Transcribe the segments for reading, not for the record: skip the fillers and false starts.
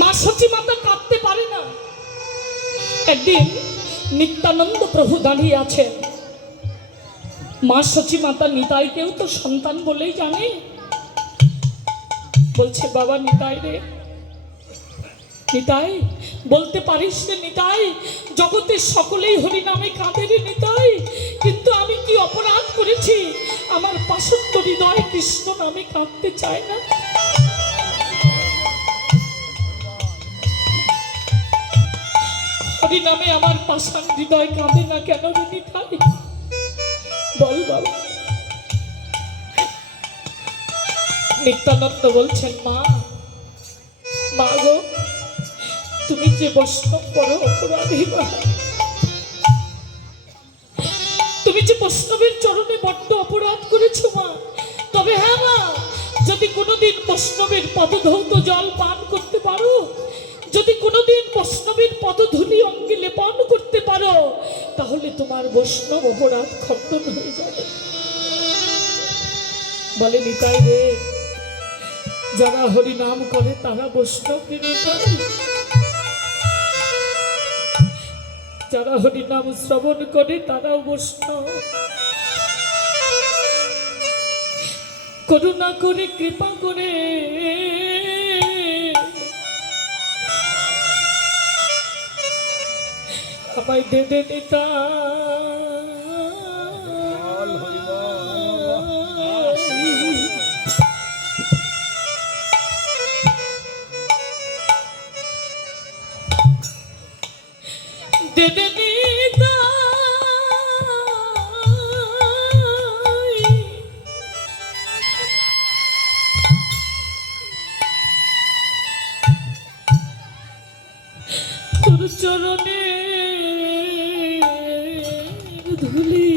মা সচি মাতা কাঁদতে পারে না। একদিন নিত্যানন্দ প্রভু দাঁড়িয়ে আছেন। মা সচি মাতা নিতাইকেও তো সন্তান বলেই জানে। বলছে, বাবা নিতাই রে, নিতাই বলতে পারিস রে নিতাই, জগতের সকলেই হরি নামে কাঁদে রে নিতাই, কিন্তু আমি কি অপরাধ করেছি আমার পাষণ্ড হৃদয় কৃষ্ণ নামে কাঁদতে চায় না? হরি নামে আমার পাষাণ হৃদয় কাঁদে না কেন রে নিতাই? বল বাবা। নিত্যানন্দ বলছেন, মা মা গো, তুমি যে বৈষ্ণব বড় অপরাধী মা, তুমি যে বৈষ্ণবের চরণে বড্ড অপরাধ করেছো মা। তবে হ্যাঁ মা, যদি কোনোদিন বৈষ্ণবের পদধৌত জল পান করতে পারো, যদি কোনোদিন বৈষ্ণবের পদধূলি অঙ্গে লেপন করতে পারো, তাহলে তোমার বৈষ্ণব অপরাধ খণ্ডন হয়ে যাবে। বলে, নিতাই রে, যারা হরি নাম করে তারা বৈষ্ণব রে নিতাই। যারা হরি নাম শ্রবণ করে তারাও বৈষ্ণব। করুণা করে কৃপা করে আমায় দে দে নিতাই, দে দে নিতাই। তোর চরণে ধুলি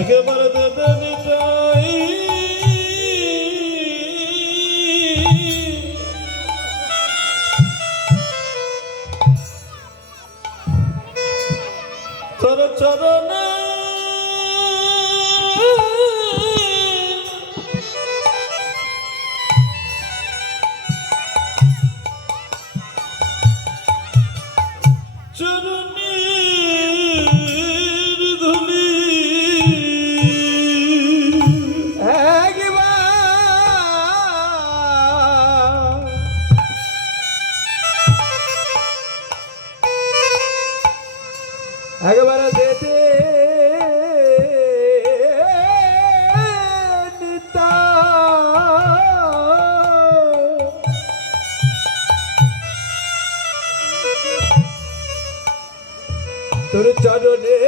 একেবারে দাদা নিতাই, তোর চরণে চরণের ধুলি একবারে যেতে তোর চরণে